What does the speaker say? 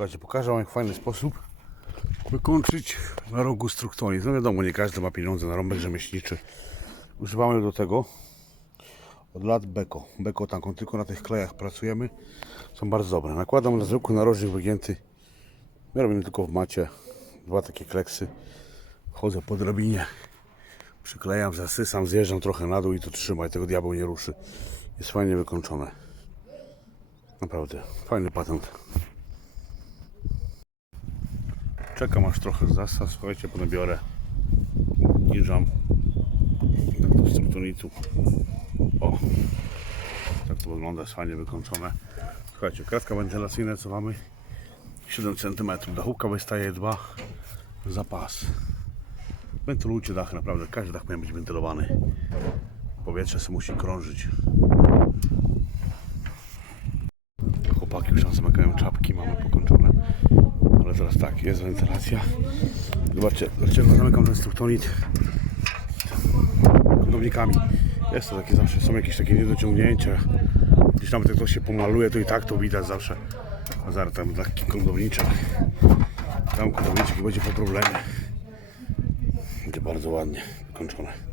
Słuchajcie, pokażę Wam jak fajny sposób wykończyć na rogu struktonizm. No wiadomo, nie każdy ma pieniądze na rąbek rzemieślniczy. Używamy do tego od lat Beko. Beko tanką, tylko na tych klejach pracujemy. Są bardzo dobre. Nakładam na zwykły narożnik wygięty. My robimy tylko w macie. Dwa takie kleksy. Chodzę po drabinie. Przyklejam, zasysam, zjeżdżam trochę na dół i to trzyma i tego diabeł nie ruszy. Jest fajnie wykończone. Naprawdę, fajny patent. Czekam aż trochę zasta, słuchajcie, potem biorę. Niżam. Tak to w strukturnicu. O, tak to wygląda, jest fajnie wykończone. Słuchajcie, kratka wentylacyjna, co mamy? 7 cm. Dachówka wystaje 2 za pas. Wentylujcie dach, naprawdę. Każdy dach powinien być wentylowany. Powietrze sobie musi krążyć. Chłopaki już tam zamykają czapki, mamy pokończone. Ale teraz tak, jest wentylacja. Zobaczcie, dlaczego zamykam ten struktonit kondownikami. Jest to takie zawsze, są jakieś takie niedociągnięcia. Gdzieś nawet jak to się pomaluje, to i tak to widać zawsze. A zaraz tam taki kondowniczek. Tam kondowniczek i będzie po problemie. Będzie bardzo ładnie wykończone.